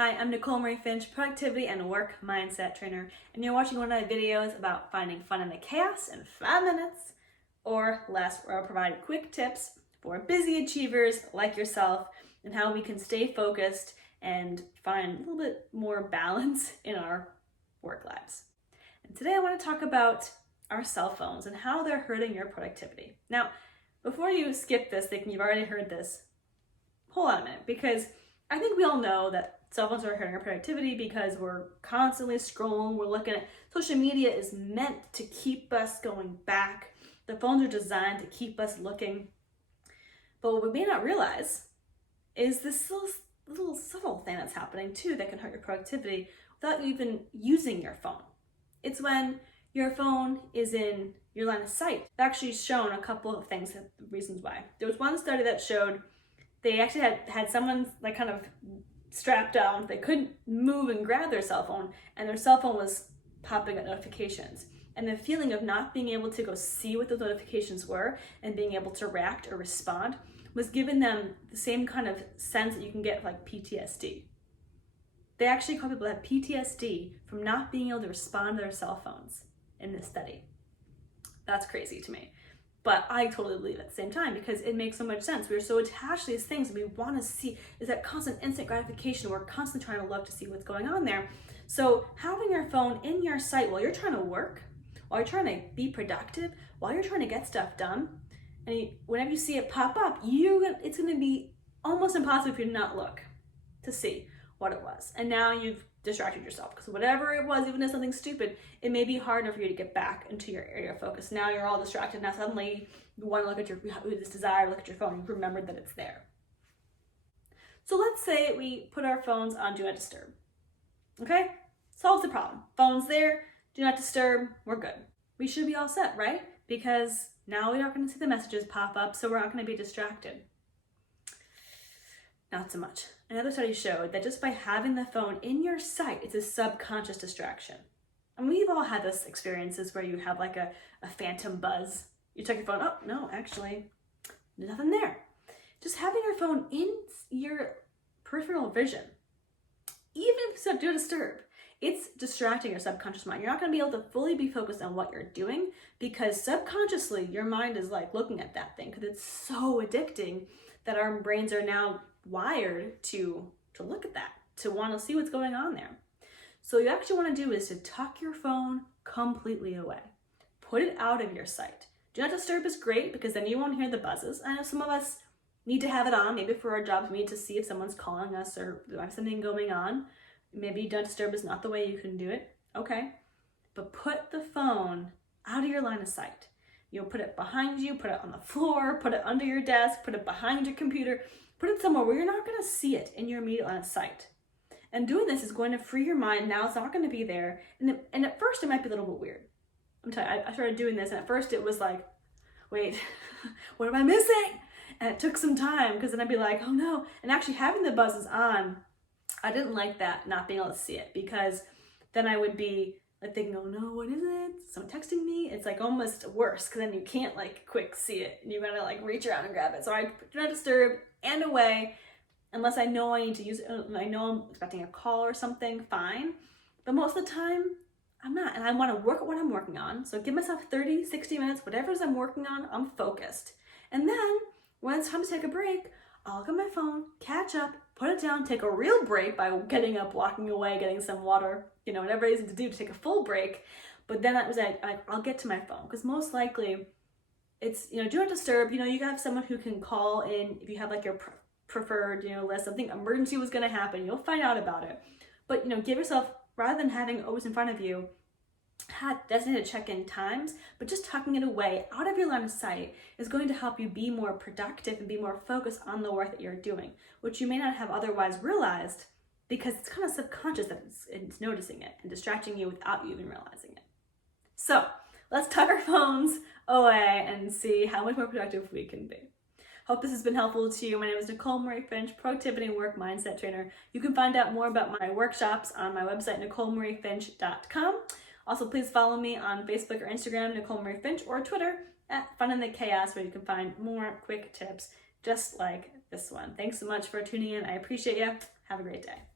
Hi, I'm Nicole Finch, productivity and work mindset trainer, and you're watching one of my videos about finding fun in the chaos in 5 minutes or less, where I'll provide quick tips for busy achievers like yourself and how we can stay focused and find a little bit more balance in our work lives. And today I want to talk about our cell phones and how they're hurting your productivity. Now, before you skip this thinking you've already heard this, hold on a minute, because I think we all know that cell phones are hurting our productivity because we're constantly scrolling, we're looking at social media is meant to keep us going back. The phones are designed to keep us looking. But what we may not realize is this little subtle thing that's happening too that can hurt your productivity without you even using your phone. It's when your phone is in your line of sight. It's actually shown a couple of things, reasons why. There was one study that showed they actually had someone like kind of strapped down. They couldn't move and grab their cell phone, and their cell phone was popping up notifications. And the feeling of not being able to go see what those notifications were and being able to react or respond was giving them the same kind of sense that you can get like PTSD. They actually call people that have PTSD from not being able to respond to their cell phones in this study. That's crazy to me. But I totally believe it at the same time because it makes so much sense. We're so attached to these things and we want to see is that constant instant gratification. We're constantly trying to look to see what's going on there. So having your phone in your sight while you're trying to work, while you're trying to be productive, while you're trying to get stuff done, and whenever you see it pop up, it's going to be almost impossible for you to not look to see what it was. And now you've distracted yourself because whatever it was, even if something stupid, it may be harder for you to get back into your area of focus. Now you're all distracted. Now suddenly you want to look at this desire to look at your phone. You've remembered that it's there. So let's say we put our phones on Do Not Disturb. Okay? Solves the problem. Phone's there, Do Not Disturb, we're good. We should be all set, right? Because now we're not going to see the messages pop up, so we're not going to be distracted. Not so much. Another study showed that just by having the phone in your sight, it's a subconscious distraction. And we've all had those experiences where you have like a phantom buzz. You check your phone, oh, no, actually, nothing there. Just having your phone in your peripheral vision, even if it's Do Not Disturb, it's distracting your subconscious mind. You're not going to be able to fully be focused on what you're doing because subconsciously your mind is like looking at that thing because it's so addicting that our brains are now wired to look at that, to want to see what's going on there. So what you actually want to do is to tuck your phone completely away. Put it out of your sight. Do Not Disturb is great because then you won't hear the buzzes. I know some of us need to have it on, maybe for our jobs, we need to see if someone's calling us or there's something going on. Maybe Do Not Disturb is not the way you can do it. Okay. But put the phone out of your line of sight. You'll put it behind you, put it on the floor, put it under your desk, put it behind your computer, put it somewhere where you're not going to see it in your immediate line of sight. And doing this is going to free your mind. Now it's not going to be there. And at first it might be a little bit weird. I'm telling you, I started doing this and at first it was like, wait, what am I missing? And it took some time because then I'd be like, oh no. And actually having the buzzes on, I didn't like that, not being able to see it, because then I would be like thinking, oh no, what is it? Someone texting me? It's like almost worse because then you can't like quick see it and you gotta like reach around and grab it. So I Do Not Disturb and away unless I know I need to use it. I know I'm expecting a call or something, fine. But most of the time, I'm not. And I want to work at what I'm working on. So give myself 30, 60 minutes, whatever it is I'm working on, I'm focused. And then when it's time to take a break, I'll look at my phone, catch up, put it down, take a real break by getting up, walking away, getting some water, whatever it is to do to take a full break. But then that was I'll get to my phone because most likely it's, Do Not Disturb, you have someone who can call in if you have like your preferred, list, something emergency was going to happen, you'll find out about it. But, give yourself, rather than having it always in front of you, have designated check-in times, but just tucking it away out of your line of sight is going to help you be more productive and be more focused on the work that you're doing, which you may not have otherwise realized because it's kind of subconscious that it's noticing it and distracting you without you even realizing it. So let's tuck our phones away and see how much more productive we can be. Hope this has been helpful to you. My name is Nicole Finch, productivity and work mindset trainer. You can find out more about my workshops on my website, NicoleMarieFinch.com. Also, please follow me on Facebook or Instagram, Nicole Finch, or Twitter at Fun in the Chaos, where you can find more quick tips just like this one. Thanks so much for tuning in. I appreciate you. Have a great day.